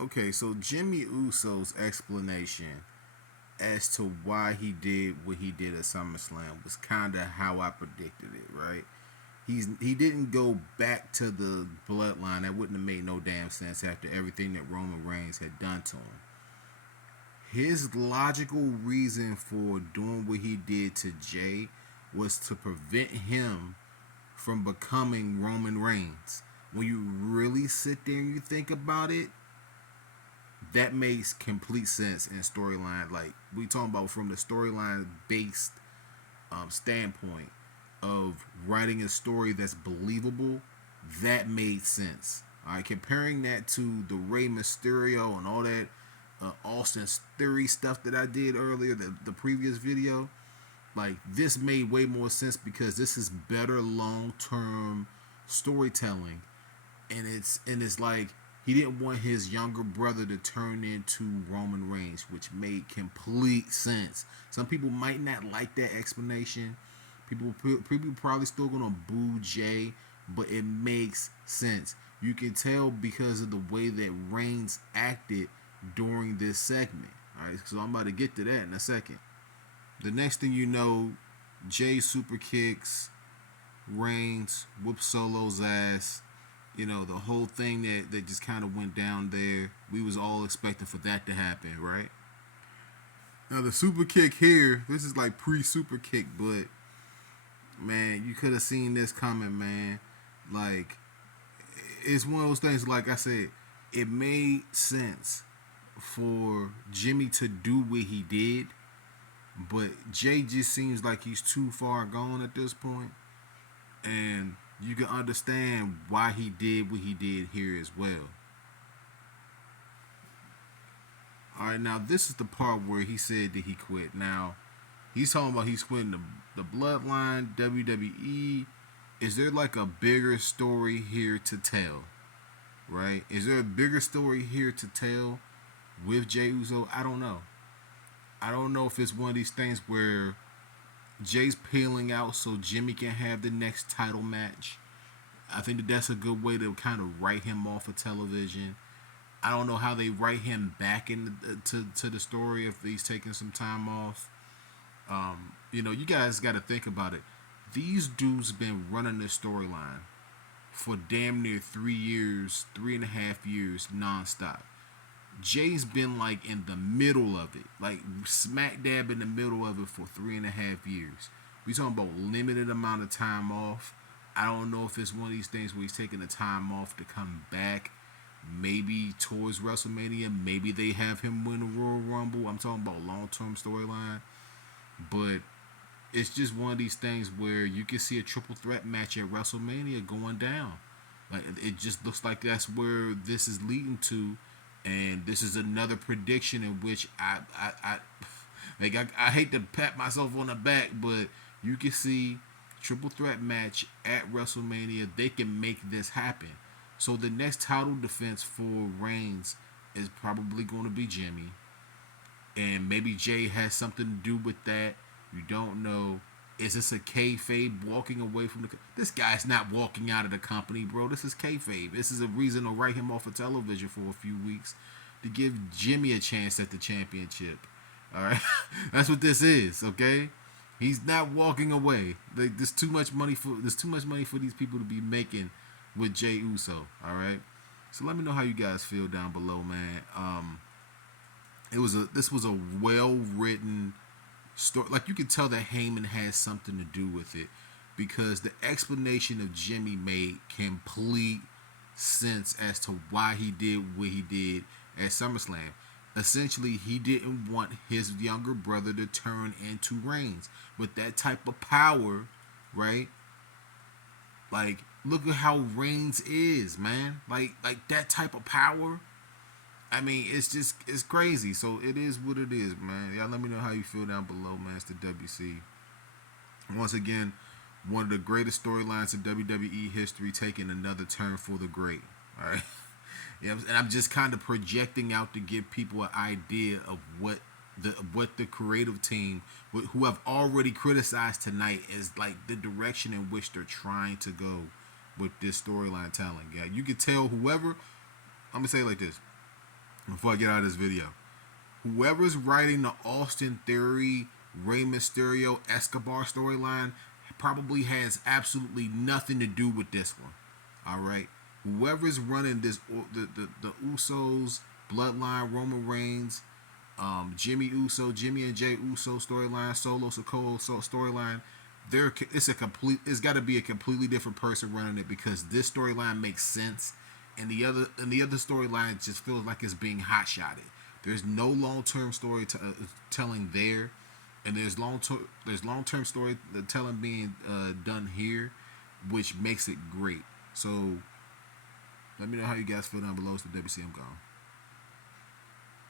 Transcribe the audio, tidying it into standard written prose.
Okay, so Jimmy Uso's explanation as to why he did what he did at SummerSlam was kind of how I predicted it, right? He didn't go back to the bloodline. That wouldn't have made no damn sense after everything that Roman Reigns had done to him. His logical reason for doing what he did to Jay was to prevent him from becoming Roman Reigns. When you really sit there and you think about it, that makes complete sense in storyline. Like we talking about from the storyline based standpoint of writing a story that's believable, that made sense. All right, comparing that to the Rey Mysterio and all that Austin's theory stuff that I did earlier, the previous video, like this made way more sense because this is better long term storytelling, and it's like he didn't want his younger brother to turn into Roman Reigns, which made complete sense. Some people might not like that explanation. People probably still gonna boo Jay, but it makes sense. You can tell because of the way that Reigns acted during this segment. All right, so I'm about to get to that in a second. The next thing you know, Jay super kicks Reigns, whoops Solo's ass. You know, the whole thing that just kind of went down there. We was all expecting for that to happen, right? Now the super kick here, this is like pre-super kick, but man, you could have seen this coming, man. Like it's one of those things. Like I said, it made sense for Jimmy to do what he did, but Jay just seems like he's too far gone at this point, and you can understand why he did what he did here as well. All right, now this is the part where he said that he quit. Now he's talking about he's quitting the Bloodline, WWE. Is there like a bigger story here to tell? Right? Is there a bigger story here to tell with Jey Uso? I don't know. I don't know if it's one of these things where Jay's peeling out so Jimmy can have the next title match. I think that that's a good way to kind of write him off of television. I don't know how they write him back to the story if he's taking some time off. You guys got to think about it. These dudes been running this storyline for damn near 3 years, 3.5 years nonstop. Jay's been like in the middle of it, like smack dab in the middle of it for 3.5 years. We talking about limited amount of time off. I don't know if it's one of these things where he's taking the time off to come back, maybe towards WrestleMania. Maybe they have him win the Royal Rumble. I'm talking about long term storyline, but it's just one of these things where you can see a triple threat match at WrestleMania going down. Like it just looks like that's where this is leading to, and this is another prediction in which I hate to pat myself on the back, but you can see triple threat match at WrestleMania. They can make this happen. So the next title defense for Reigns is probably going to be Jimmy, and maybe Jay has something to do with that. You don't know. Is this a kayfabe walking away from the? This guy's not walking out of the company, bro. This is kayfabe. This is a reason to write him off of television for a few weeks to give Jimmy a chance at the championship. All right, that's what this is. Okay, he's not walking away. There's too much money for these people to be making with Jey Uso. All right, so let me know how you guys feel down below, man. This was a well written story. Like you could tell that Heyman has something to do with it because the explanation of Jimmy made complete sense as to why he did what he did at SummerSlam. Essentially, he didn't want his younger brother to turn into Reigns with that type of power, right? Like, look at how Reigns is, man. Like that type of power. I mean, it's crazy. So it is what it is, man. Y'all let me know how you feel down below, man. It's the WC. Once again, one of the greatest storylines in WWE history taking another turn for the great. All right. Yeah, and I'm just kind of projecting out to give people an idea of what the creative team who have already criticized tonight is like the direction in which they're trying to go with this storyline telling. Yeah, you could tell whoever. I'm gonna say it like this: before I get out of this video. Whoever's writing the Austin Theory, Rey Mysterio, Escobar storyline probably has absolutely nothing to do with this one. All right, whoever's running this, the Usos, Bloodline, Roman Reigns, Jimmy and Jey Uso storyline, Solo Sikoa storyline. It's got to be a completely different person running it because this storyline makes sense, and the other storyline just feels like it's being hot shotted. There's no long term story telling there, and there's long term story telling being done here, which makes it great. So let me know how you guys feel down below. It's the WC. I'm gone.